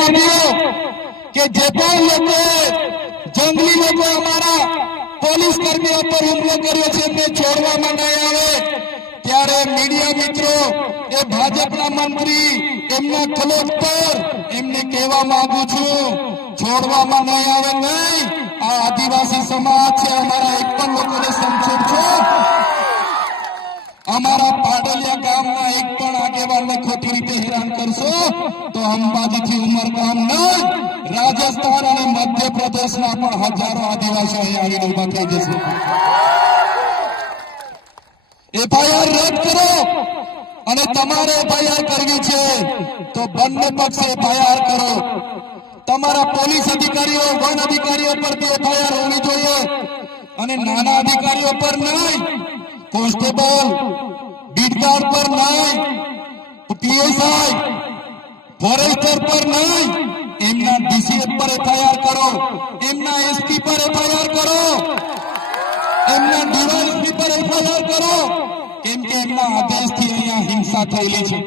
આપ્યો કે જે પણ લોકો જંગલી લોકો અમારા પોલીસ કર્મીઓ પર હુમલો કર્યો છે તે છોડવામાં નહીં આવે, ત્યારે મીડિયા મિત્રો એ ભાજપના મંત્રી એમના કલોજ પર એમને કહેવા માંગુ છું, છોડવામાં નહીં આવે નહીં. આ આદિવાસી સમાજ છે, અમારા એક પણ લોકોને સમજો છો અમારા પાડલિયા ગામના એક પણ આગેવાનને ખોટી રીતે હેરાન કરશો તો અંબાજીથી ઉમરગામ રાજસ્થાન અને મધ્યપ્રદેશના પણ હજારો આદિવાસીઓ અહીંયા આવીને ઊભા થઈ જશે એફઆઈઆર રદ કરો અને તમારે એફઆઈઆર કરવી છે તો બંને પક્ષે એફઆઈઆર કરો તમારા પોલીસ અધિકારીઓ વન અધિકારીઓ પર એફઆઈઆર હોવી જોઈએ અને નાના અધિકારીઓ પર નહીં કોન્સ્ટેબલ બીટગાર્ડ પર નહીં પીએસઆઈ ફોરેસ્ટર પર નહીં, એમના ડીસીએફ પર એફઆઈઆર કરો, એમના એસપી પર એફઆઈઆર કરો, એમના ડીવાયએસપી પર એફઆઈઆર કરો, કેમ કે એમના આદેશથી અહીંયા હિંસા થયેલી છે.